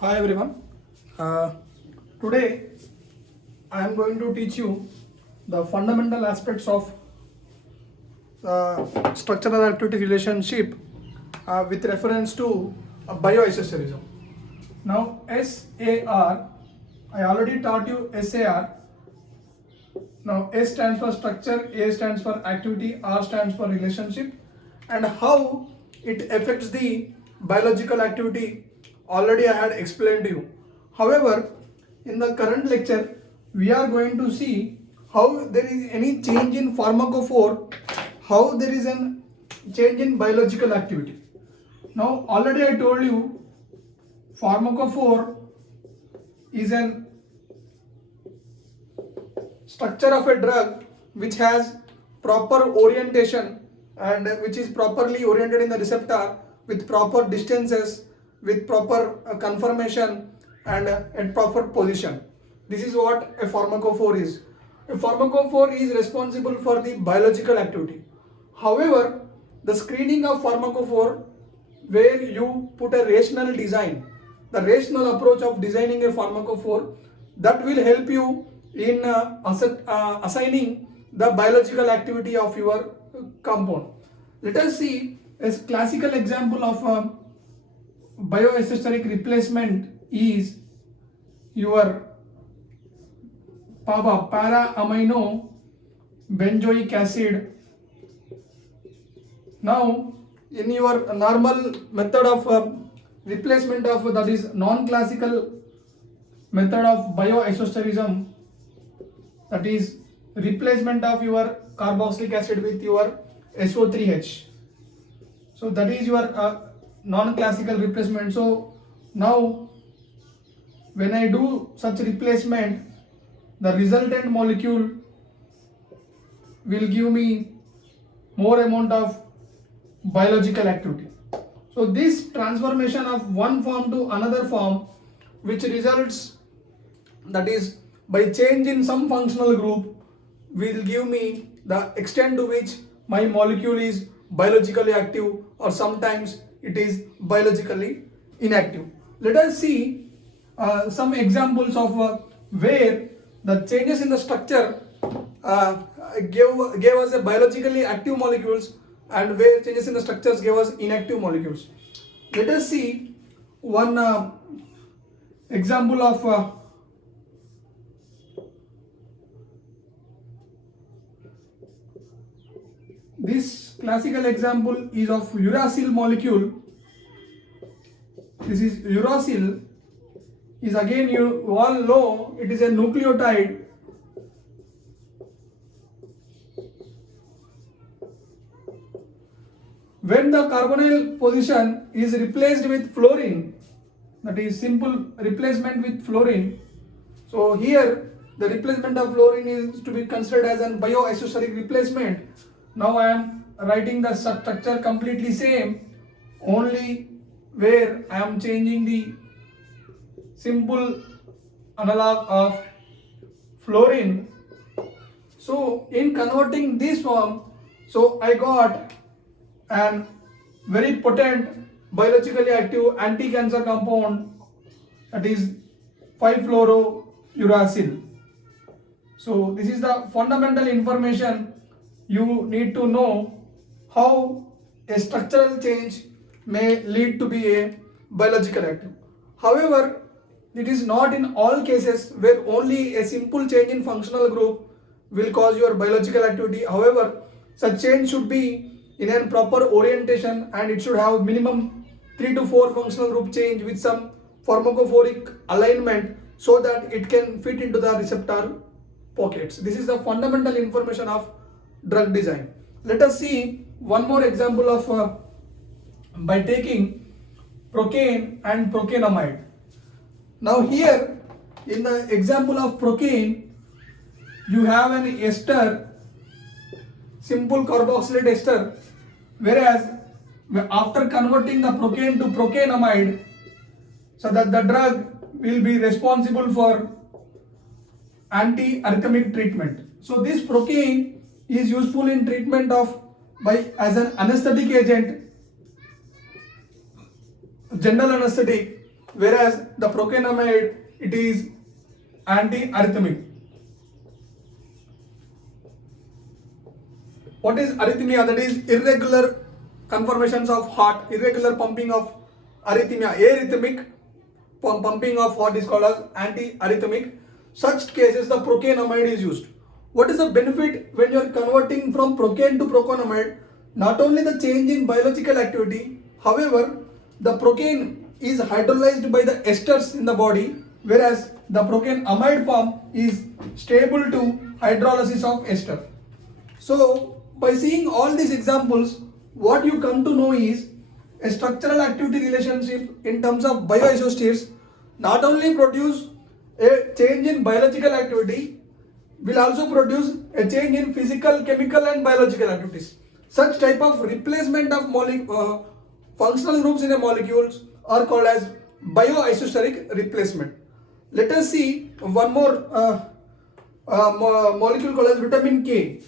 Hi everyone. Today I am going to teach you the fundamental aspects of structural activity relationship with reference to bioisosterism. Now SAR, I already taught you SAR. Now S stands for structure, A stands for activity, R stands for relationship, and how it affects the biological activity already I had explained to you. However, in the current lecture we are going to see how there is any change in pharmacophore, how there is an change in biological activity. Now already I told you pharmacophore is an structure of a drug which has proper orientation and which is properly oriented in the receptor with proper distances, with proper conformation and at proper position. This is what a pharmacophore is. A pharmacophore is responsible for the biological activity. However, the screening of pharmacophore, where you put a rational design, the rational approach of designing a pharmacophore, that will help you in assigning the biological activity of your compound. Let us see a classical example of bioisosteric replacement is your para-amino benzoic acid. Now in your normal method of replacement of, that is non-classical method of bioisosterism, that is replacement of your carboxylic acid with your SO3H. So that is your non-classical replacement. So now when I do such replacement, the resultant molecule will give me more amount of biological activity. So this transformation of one form to another form, which results, that is by change in some functional group, will give me the extent to which my molecule is biologically active or sometimes it is biologically inactive. Let us see some examples of where the changes in the structure gave us a biologically active molecules and where changes in the structures gave us inactive molecules. Let us see one example of this classical example is of uracil molecule. This is uracil, is again, you all know, it is a nucleotide. When the carbonyl position is replaced with fluorine, that is simple replacement with fluorine. So here the replacement of fluorine is to be considered as an bioisosteric replacement. Now I am writing the structure completely same, only where I am changing the simple analog of fluorine. So in converting this form, so I got an very potent biologically active anti-cancer compound, that is 5-fluorouracil. So this is the fundamental information you need to know, how a structural change may lead to be a biological active. However, it is not in all cases where only a simple change in functional group will cause your biological activity. However, such change should be in a proper orientation and it should have minimum 3 to 4 functional group change with some pharmacophoric alignment so that it can fit into the receptor pockets. This is the fundamental information of drug design. Let us see one more example of by taking procaine and procainamide. Now here in the example of procaine, you have an ester, simple carboxylate ester, whereas after converting the procaine to procainamide, so that the drug will be responsible for anti-arrhythmic treatment. So this procaine is useful in treatment of as an anesthetic agent, general anesthetic, whereas the procainamide, it is anti-arrhythmic. What is arrhythmia? That is irregular conformations of heart, irregular pumping of arrhythmia. Arrhythmic pumping of heart is called as anti-arrhythmic. Such cases the procainamide is used. What is the benefit when you are converting from procaine to procainamide? Not only the change in biological activity, however, the procaine is hydrolyzed by the esters in the body, whereas the procainamide form is stable to hydrolysis of ester. So, by seeing all these examples, what you come to know is a structural activity relationship in terms of bioisosters not only produce a change in biological activity, will also produce a change in physical, chemical and biological activities. Such type of replacement of functional groups in a molecules are called as bioisosteric replacement. Let us see one more molecule called as vitamin K.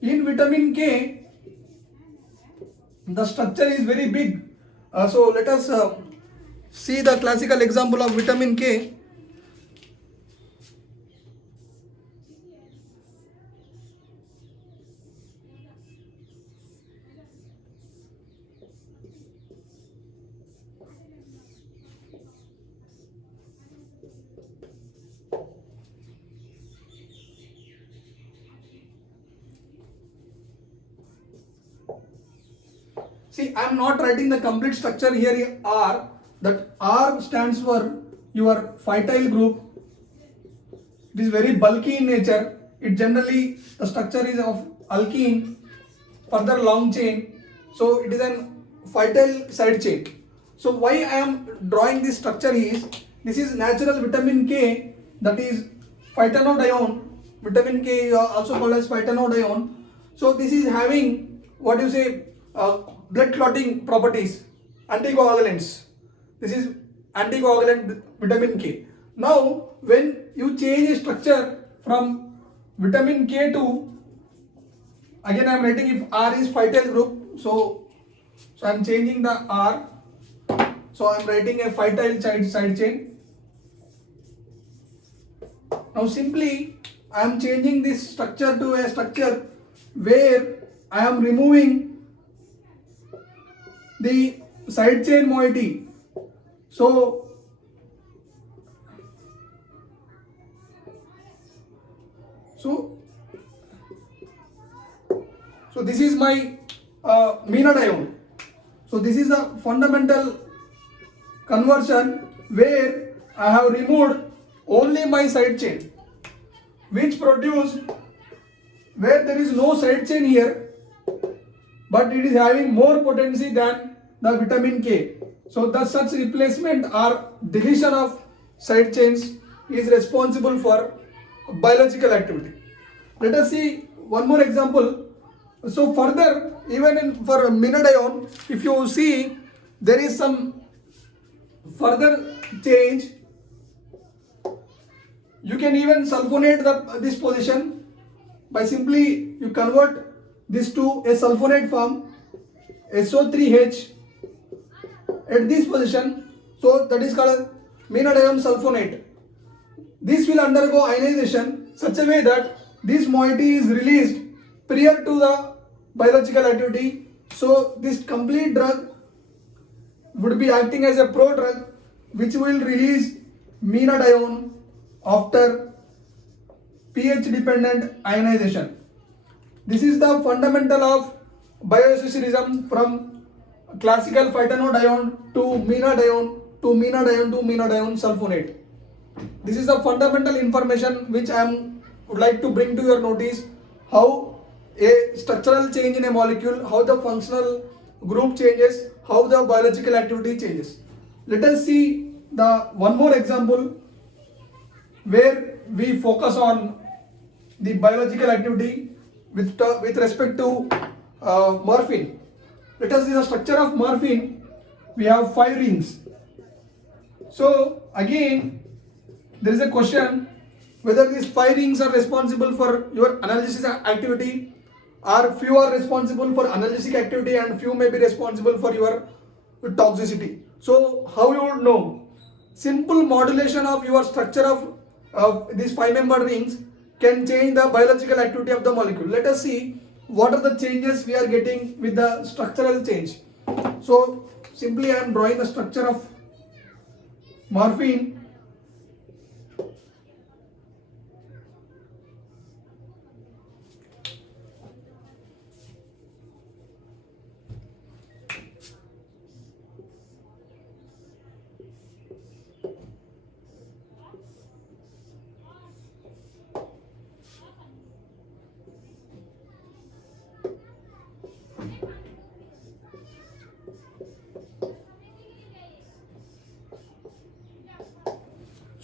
In vitamin K, the structure is very big. So let us see the classical example of vitamin K. See, I am not writing the complete structure here. R, that R stands for your phytyl group. It is very bulky in nature. It generally, the structure is of alkene, further long chain. So it is an phytyl side chain. So why I am drawing this structure is, this is natural vitamin K, that is phytanodione. Vitamin K is also called as phytanodione. So this is having, what you say, blood clotting properties, anticoagulants. This is anticoagulant vitamin K. Now, when you change a structure from vitamin K to, again I am writing if R is phytyl group, so I am changing the R. So I am writing a phytyl side chain. Now simply I am changing this structure to a structure where I am removing the side chain moiety. So this is my menadione. So this is a fundamental conversion where I have removed only my side chain, which produce where there is no side chain here, but it is having more potency than the vitamin K. So the such replacement or deletion of side chains is responsible for biological activity. Let us see one more example. So further, even for menadione, if you see, there is some further change. You can even sulfonate this position by simply you convert this to a sulfonate form, SO3H at this position. So that is called menadione sulfonate. This will undergo ionization such a way that this moiety is released prior to the biological activity. So this complete drug would be acting as a prodrug which will release menadione after pH dependent ionization. This is the fundamental of bioisosterism from classical phytanodione to menadione to menadione to menadione sulfonate. This is the fundamental information which I would like to bring to your notice, how a structural change in a molecule, how the functional group changes, how the biological activity changes. Let us see the one more example where we focus on the biological activity with respect to morphine. Let us see the structure of morphine. We have 5 rings. So again, there is a question whether these 5 rings are responsible for your analgesic activity, or few are responsible for analgesic activity and few may be responsible for your toxicity. So how you would know? Simple modulation of your structure of these 5-membered rings can change the biological activity of the molecule. Let us see what are the changes we are getting with the structural change. So simply I am drawing the structure of morphine.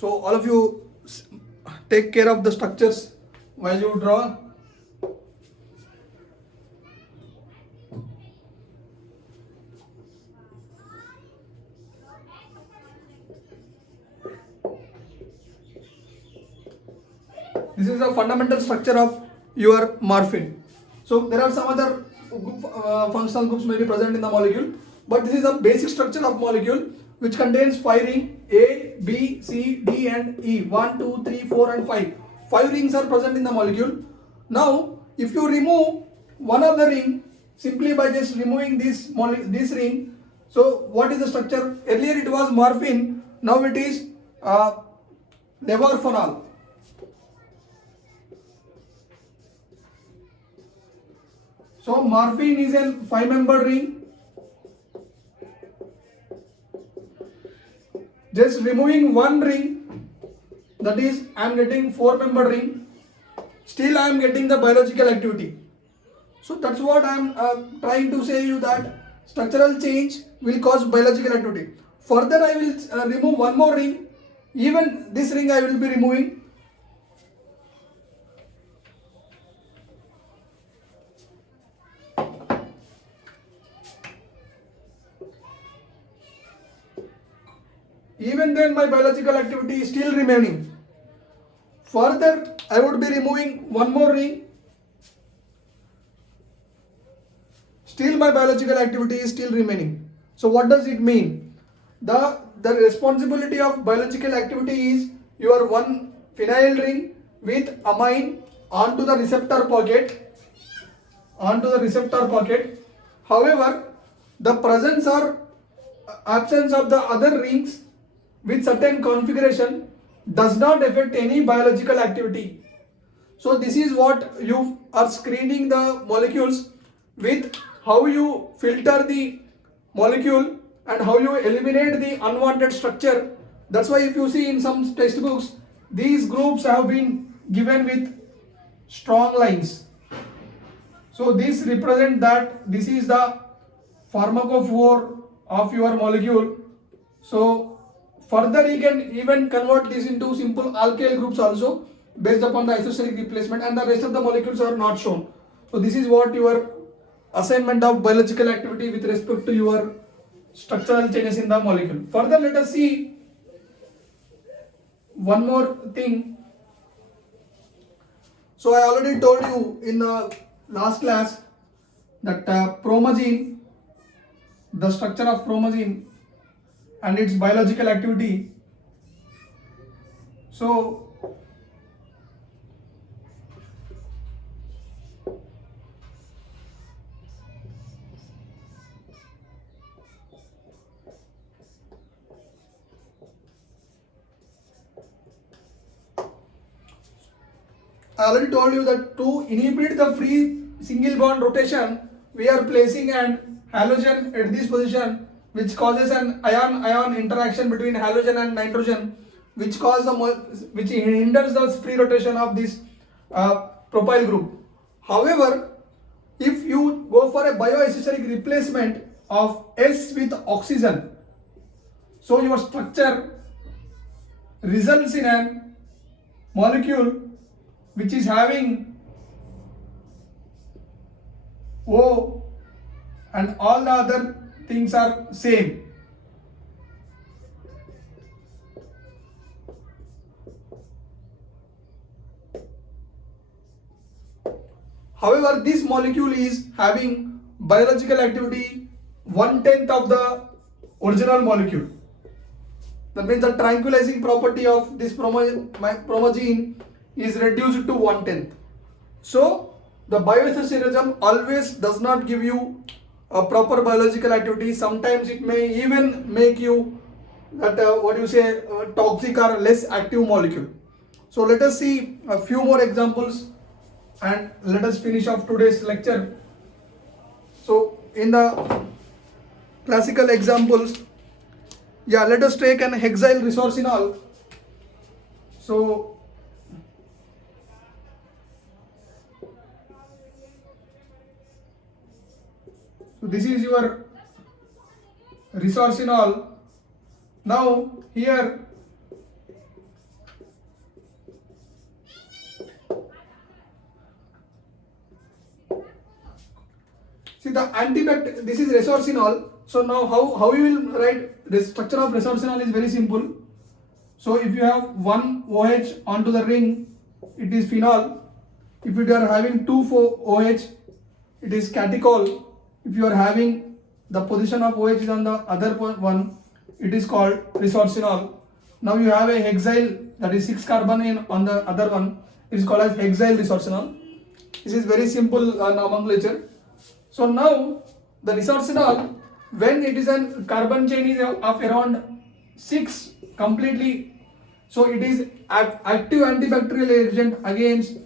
So all of you take care of the structures while you draw. This is the fundamental structure of your morphine. So there are some other functional groups may be present in the molecule, but this is the basic structure of molecule, which contains 5 rings A, B, C, D and E. 1, 2, 3, 4 and 5. 5 rings are present in the molecule. Now if you remove one of the ring simply by just removing this ring, so what is the structure? Earlier it was morphine, now it is levorphenol. So morphine is a 5-membered ring. Just removing one ring, that is I am getting 4-membered ring. Still I am getting the biological activity. So that's what I am trying to say you, that structural change will cause biological activity. Further I will remove one more ring. Even this ring I will be removing. Even then my biological activity is still remaining. Further I would be removing one more ring. Still my biological activity is still remaining. So what does it mean? The responsibility of biological activity is your one phenyl ring with amine onto the receptor pocket. However, the presence or absence of the other rings with certain configuration does not affect any biological activity. So this is what you are screening the molecules with, how you filter the molecule and how you eliminate the unwanted structure. That's why if you see in some textbooks, these groups have been given with strong lines. So this represents that this is the pharmacophore of your molecule. So further you can even convert this into simple alkyl groups also based upon the isosteric replacement, and the rest of the molecules are not shown. So this is what your assignment of biological activity with respect to your structural changes in the molecule. Further let us see one more thing. So I already told you in the last class that promazine, the structure of promazine and its biological activity. So I already told you that to inhibit the free single bond rotation, we are placing an halogen at this position, which causes an ion-ion interaction between halogen and nitrogen, which hinders the free rotation of this propyl group. However, if you go for a bioisosteric replacement of S with oxygen, so your structure results in a molecule which is having O and all the other things are same. However, this molecule is having biological activity 1/10 of the original molecule. That means the tranquilizing property of this promogene is reduced to 1/10. So the bioisosterism always does not give you a proper biological activity. Sometimes it may even make you that toxic or less active molecule. So let us see a few more examples and let us finish off today's lecture. So in the classical examples, let us take an hexyl resorcinol. So this is your resorcinol. Now here see the antibacterial, this is resorcinol. So now how you will write the structure of resorcinol is very simple. So if you have one OH onto the ring, it is phenol. If you are having two OH, it is catechol. If you are having the position of OH is on the other one, it is called resorcinol. Now you have a hexyl, that is 6 carbon on the other one, it is called as hexyl resorcinol. This is very simple nomenclature. So now the resorcinol, when it is a carbon chain is of around 6 completely, so it is active antibacterial agent against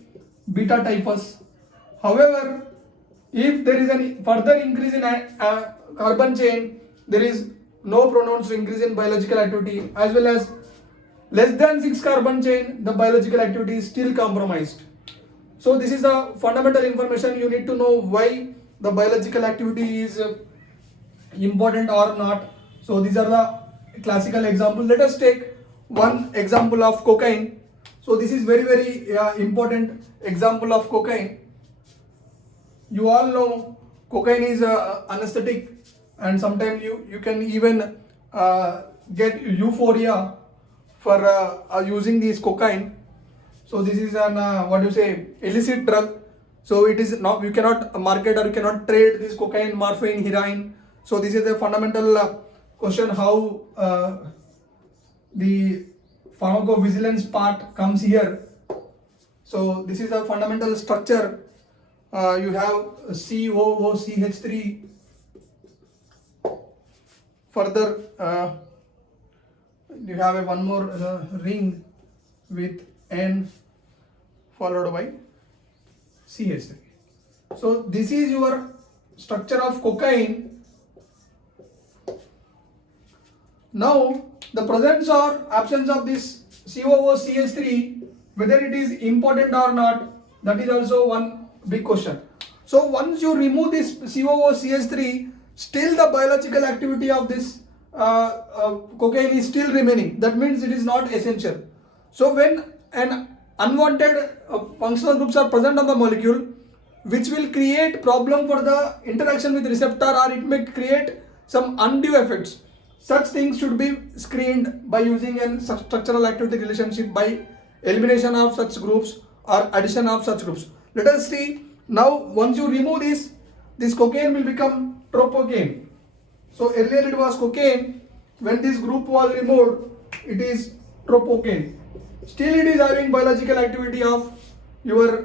beta typhus. However, if there is a further increase in carbon chain, there is no pronounced increase in biological activity, as well as less than 6 carbon chain, the biological activity is still compromised. So this is the fundamental information you need to know why the biological activity is important or not. So these are the classical examples. Let us take one example of cocaine. So this is very important example of cocaine. You all know cocaine is anesthetic, and sometimes you can even get euphoria for using this cocaine. So this is an illicit drug. So it is not, you cannot market or you cannot trade this cocaine, morphine, heroin. So this is a fundamental question how the pharmacovigilance part comes here. So this is a fundamental structure. You have COOCH3. Further, you have one more ring with N followed by CH3. So this is your structure of cocaine. Now the presence or absence of this COOCH3, whether it is important or not, that is also one big question. So once you remove this COOCH3, still the biological activity of this cocaine is still remaining. That means it is not essential. So when an unwanted functional groups are present on the molecule, which will create problem for the interaction with receptor, or it may create some undue effects. Such things should be screened by using a structural activity relationship by elimination of such groups or addition of such groups. Let us see now. Once you remove this cocaine will become tropocaine. So earlier it was cocaine. When this group was removed, it is tropocaine. Still it is having biological activity of your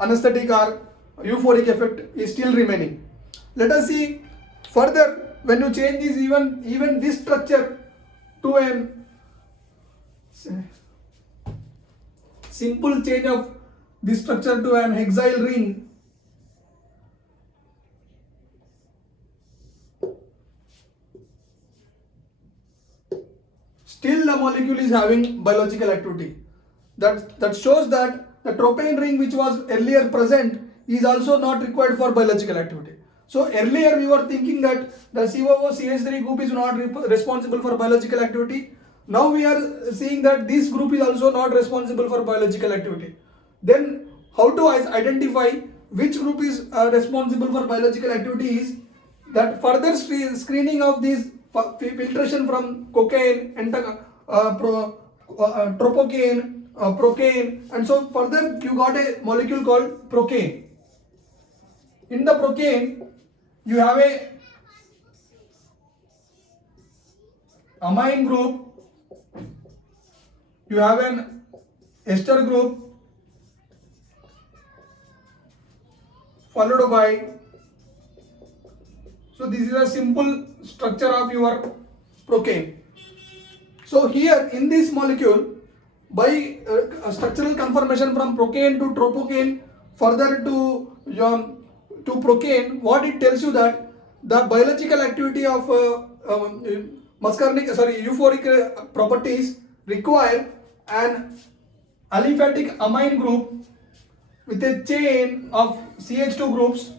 anesthetic or euphoric effect is still remaining. Let us see further. When you change this, even this structure to a simple change of this structure to an hexyl ring, still the molecule is having biological activity. That shows that the tropane ring which was earlier present is also not required for biological activity. So earlier we were thinking that the COOCH3 group is not responsible for biological activity. Now we are seeing that this group is also not responsible for biological activity. Then how to identify which group is responsible for biological activity is that further screening of this filtration from cocaine, tropocaine, procaine, and so further you got a molecule called procaine. In the procaine, you have a amine group, you have an ester group followed by, so this is a simple structure of your protein. So here in this molecule, by structural conformation from protein to tropocane, further to protein, what it tells you that the biological activity of euphoric properties require an aliphatic amine group with a chain of CH2 groups.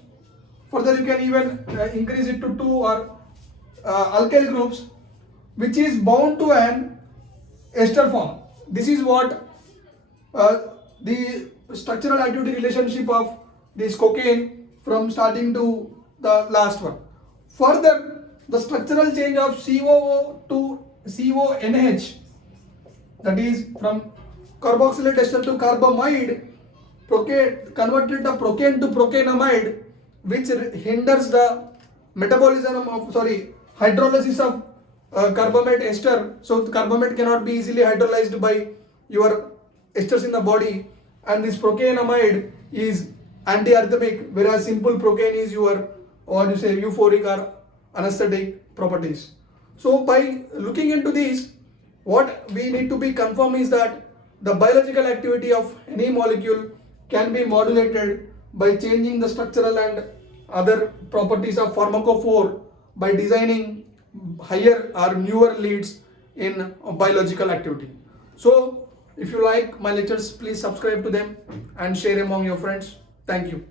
Further, you can even increase it to 2 or alkyl groups, which is bound to an ester form. This is what the structural activity relationship of this cocaine from starting to the last one. Further, the structural change of COO to CONH, that is from carboxylate ester to carbamide, converted the procaine to procainamide, which hinders the metabolism of hydrolysis of carbamate ester. So carbamate cannot be easily hydrolyzed by your esters in the body, and this procainamide is antiarrhythmic, whereas simple procaine is your euphoric or anesthetic properties. So by looking into this, what we need to be confirmed is that the biological activity of any molecule can be modulated by changing the structural and other properties of pharmacophore by designing higher or newer leads in biological activity. So if you like my lectures, please subscribe to them and share among your friends. Thank you.